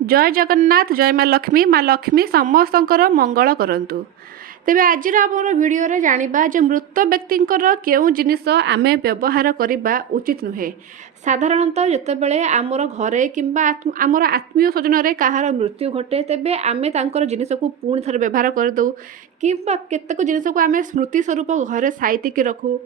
जय जगन्नाथ जय माँ लक्ष्मी समस्तଙ୍କର मंगल करंतु। तेबे आज आमर भिडियो जानिबा जे मृत व्यक्तिंकर केउ जिनिस आमे व्यवहार करबा उचित नुहे। साधारणतः जेतेबेले आमर घरे किंबा आमर आत्मीय स्वजन रे कहार मृत्यु घटे तेबे आमे तांकर जिनिस को पुणी थरे व्यवहार कर दउ किंबा केतेक जिनिस को आमे स्मृति स्वरूप घरे साइति के रखू।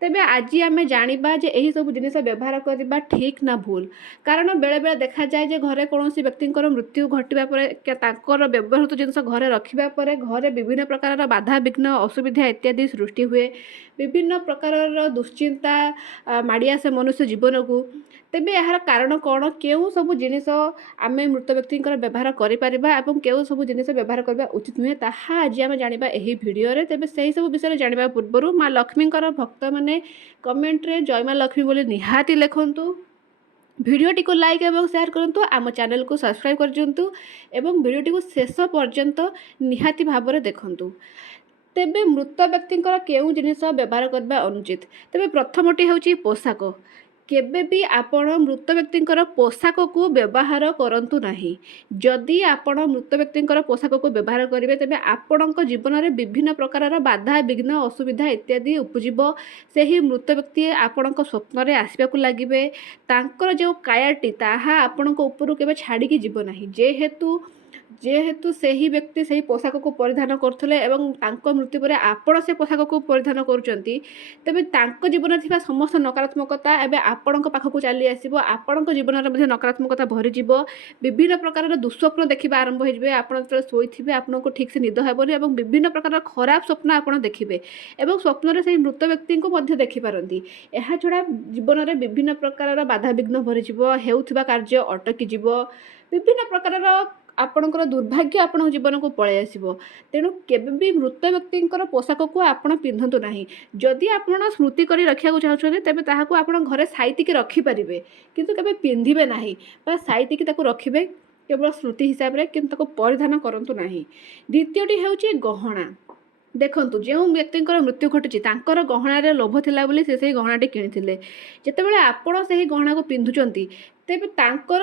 तेबे आज आम जानिबा जे एही सब जिनिस व्यवहार करबा ठीक ना भूल। कारण बेले बेले देखा जाए जे घरे कौन व्यक्तिंकर मृत्यु घटवा पर व्यवहृत जिनिस घरे रखा पर घरे विभिन्न प्रकार बाधा विघ्न असुविधा इत्यादि सृष्टि हुए। विभिन्न प्रकार दुश्चिंता माड़ी आसे मनुष्य जीवन को। तेबे यार कारण कौन केउ सब जिनिस आम मृत व्यक्तिंकर व्यवहार करिपरिबा एवं केउ सब जिनिस व्यवहार करबा उचित नुहे ताहा आज आम जानिबा एही भिडियो रे। तेबे सही सब विषय जानिबा पूर्व माँ लक्ष्मींकर भक्त माने कमेंट रे जय माँ लक्ष्मी बोली निहाती लिखंतु। भिडियोटी को लाइक एवं शेयर करंतु। आम चैनल को सब्सक्राइब कर दियंतु एवं भिडियोटी को शेष पर्यंत निहाती भाव में देखंतु। तेबे मृत व्यक्तिंकर केउ जिनिस व्यवहार करबा अनुचित। तेबे प्रथमटी होची पोशाक। केबे भी आपण मृत व्यक्तिंकर पोशाक को व्यवहार करंतु नाही। जदि आपण मृत व्यक्तिंकर पोशाक को व्यवहार करेंगे तेबे आपणक जीवन में विभिन्न प्रकार बाधा विघ्न असुविधा इत्यादि उपजिब। से ही मृत व्यक्ति आपणक स्वप्न रे आसवाक लगे तांकर जो कायाटी ताहा आपणक ऊपर केबे छाड़ी जीव नाही। जेहेतु से ही व्यक्ति से ही पोशाक को परिधान करथले एवं तांको मृत्यु पर आपण से पोशाक को परिधान करुचंती तेबे तांको जीवन थिबा समस्त नकारात्मकता एबे आपणक पाखकु चली आसीबो। आपणक जीवन रे मध्ये नकारात्मकता भरि जीवो। विभिन्न प्रकार दुस्वप्न देखिबा आरंभ हो जिवे। आपण जतले सोइथिबे आपनको ठीक से निद हेबोनी एवं विभिन्न प्रकार खराब स्वप्न आपण देखिबे एवं स्वप्न रे से मृत व्यक्ति को मध्ये देखि पारंती। एहा छडा जीवन रे विभिन्न प्रकार बाधा विघ्न भरि जीवो। हेउथिबा कार्य अटकी जीवो। विभिन्न प्रकार आपणकर दुर्भाग्य आपण जीवन को पळै आसीबो। तेणु केबे भी मृत व्यक्तिंकर पोशाक को आपण पिंधंतु नाही। जदि आपण स्मृति करी रखिया को चाहछन तेबे ताहा को आपण घरे साइति के रखि परिबे किंतु केबे पिंधिबे नाही बा साइति के ताको रखिबे केवल स्मृति हिसाब रे किंतु ताको परिधान करंतु नाही। द्वितीयटी हेउची गहना। देखंतु जो व्यक्तिंकर मृत्यु घटी तांकर गहना लोभ थिला बोली से गहनाटी किनिथिले। जेतेबेले आपण से गहना को पिंधुचंती तेबे तांकर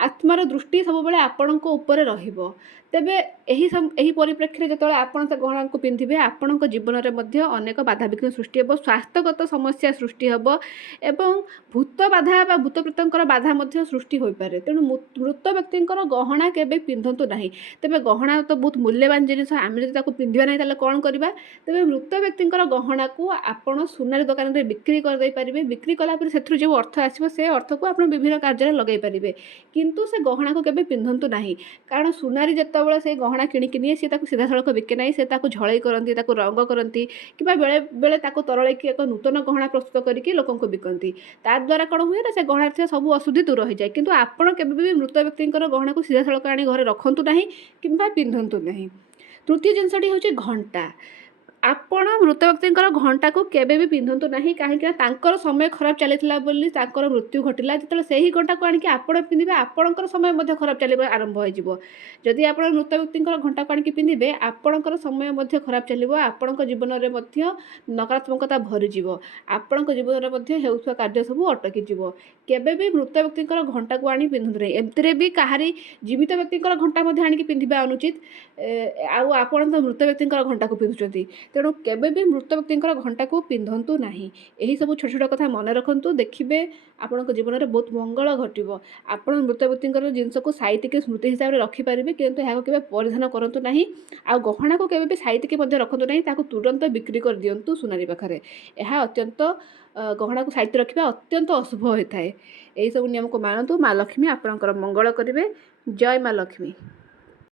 आत्मार दृष्टि सब बेले आपणक ऊपर रहिबो। तेबे एही परिप्रेक्षी जतले आपण से गहना को पिंधिबे आपणक जीवन रे मध्ये अनेक बाधा विघ्न सृष्टि हेबो। स्वास्थ्यगत समस्या सृष्टि हेबो एवं भूत बाधा बा भूत प्रेतंकर बाधा मध्ये सृष्टि होई पारे। तेणु मृत व्यक्तिंकर गहना केबे पिंधंतु नाही। तेबे गहना तो बहुत मूल्यवान जिनिस आमे जदि ताको पिंधिबा नाही ताले कोन करबा। तेबे मृत व्यक्तिंकर गहना को आपण सुनारी दुकान रे बिक्री कर दे परिबे। बिक्री कला पर सेथरु जे अर्थ आसीबो से अर्थ को आपण विभिन्न कार्य लगे पारिबे किंतु से गहना को केबे पिंधंतु नाही। कारण सुनारी जतबेले से गहना किणिक निए से ताको सीधा सड़क बिके नाही। से ताको झळई करंती ताको रंग करंती किबा बेले बेले ताको तरळे कि एक नूतन गहना प्रस्तुत करिकि लोकंको बिकंती। ता द्वारा कोन हुए ना से गहना से सब अशुद्धि दूर हो जाए। किंतु आपण केबे भी मृत व्यक्तिंकर गहना को सीधा सड़क आनी घरे रखंतु नाही किंबा पिंधंतु नाही। तृतीय जिनसटी होची घंटा। आपण मृत व्यक्तिंकर घंटा को केबे भी पिंधंतु नाही। काहेकि तांकर समय खराब चलीथिला बोली तांकर मृत्यु घटिला जतले सेही घंटा को आनिकि आपण पिंधिबे आपणकर समय मध्ये खराब चलिबा आरंभ हो जिवो। जदि आपण मृत व्यक्तिंकर घंटा को आनिकि पिंधिबे आपणकर समय मध्ये खराब चलिबो। आपणक जीवन रे मध्ये नकारात्मकता भरि जिवो। आपणक जीवन रे मध्ये हेउथवा कार्य सब अटकी जिवो। केबे भी मृत व्यक्तिंकर घंटा को आनी पिंधंतु नाही। एमतिरे भी काहारी जीवित व्यक्तिंकर घंटा मध्ये आनिकि पिंधिबा अनुचित। आउ आपण तो मृत व्यक्तिंकर घंटा को पिंधुचंती तेणु केबे भी मृत व्यक्तिंकर घंटा को पिंधंतु नाही। एही सब छोट छोट कथा मन रखंतु। देखिबे आपणक जीवन में बहुत मंगल घटिबो। आपण मृत व्यक्तिंकर जिनस को साइति के स्मृति हिसाब रे रखि परिबे किंतु एहा को केबे परिधान करंतु नाही। आ गहना को केबे भी साइति के मध्ये रखंतु नाही। ताको तुरंत बिक्री कर दियंतु सुनारी पाखरे। एहा अत्यंत गहना को साइति रखिबा अत्यंत अशुभ होय थाए। एही सब नियम को मानतु। माँ लक्ष्मी आपणकर मंगल करिवे। जय माँ लक्ष्मी।